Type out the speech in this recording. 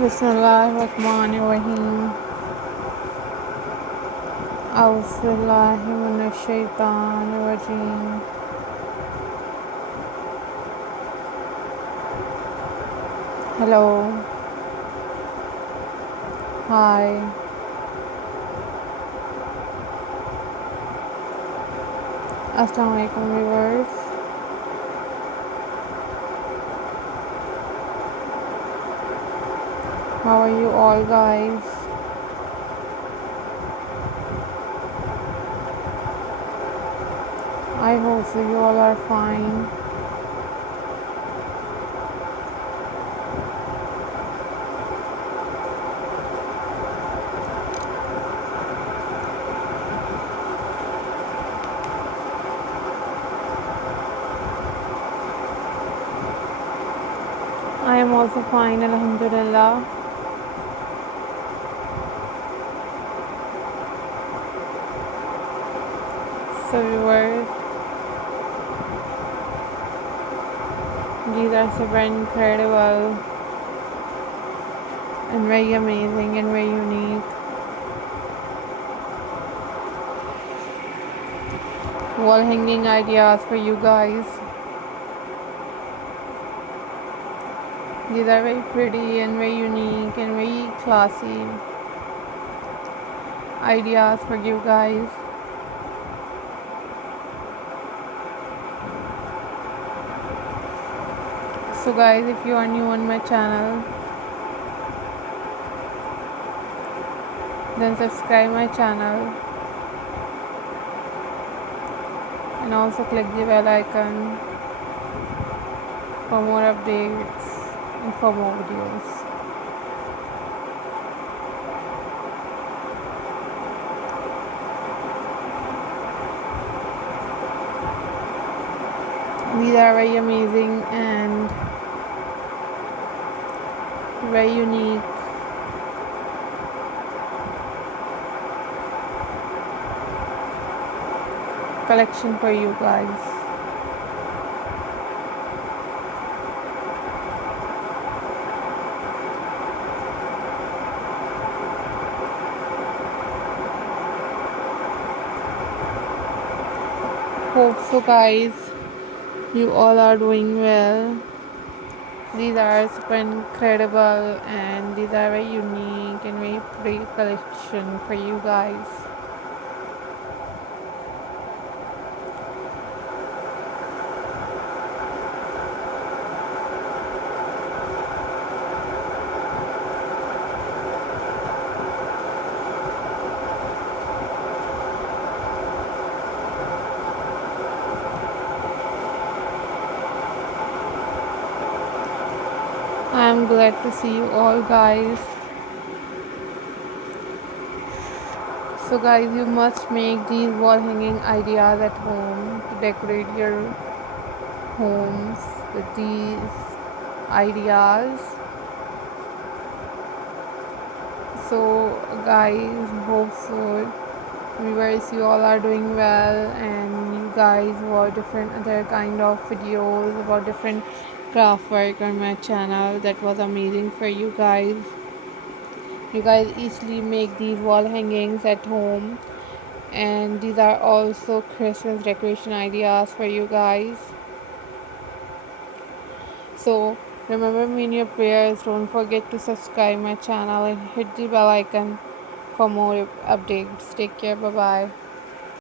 Bismillahirrahmanirrahim. Auzubillahi minash-shaytanir-rajim. Hello. Hi. Assalamu alaikum viewers. How are you all guys? I hope so you all are fine. I am also fine, alhamdulillah. So viewers, these are so very incredible and very amazing and very unique wall hanging ideas for you guys. These are very pretty and very unique and very classy ideas for you guys. So guys, if you are new on my channel, then subscribe my channel and also click the bell icon for more updates and for more videos. These are very amazing and very unique collection for you guys. Hope so guys, you all are doing well. These are super incredible and these are very unique and very pretty collection for you guys. I am glad to see you all guys. So guys, you must make these wall hanging ideas at home to decorate your homes with these ideas. So guys, hope so viewers you all are doing well and you guys watch different other kind of videos about different craft work on my channel. That was amazing for you guys. You guys easily make these wall hangings at home, and these are also Christmas decoration ideas for you guys. So remember me in your prayers. Don't forget to subscribe my channel and hit the bell icon for more updates. Take care. Bye bye.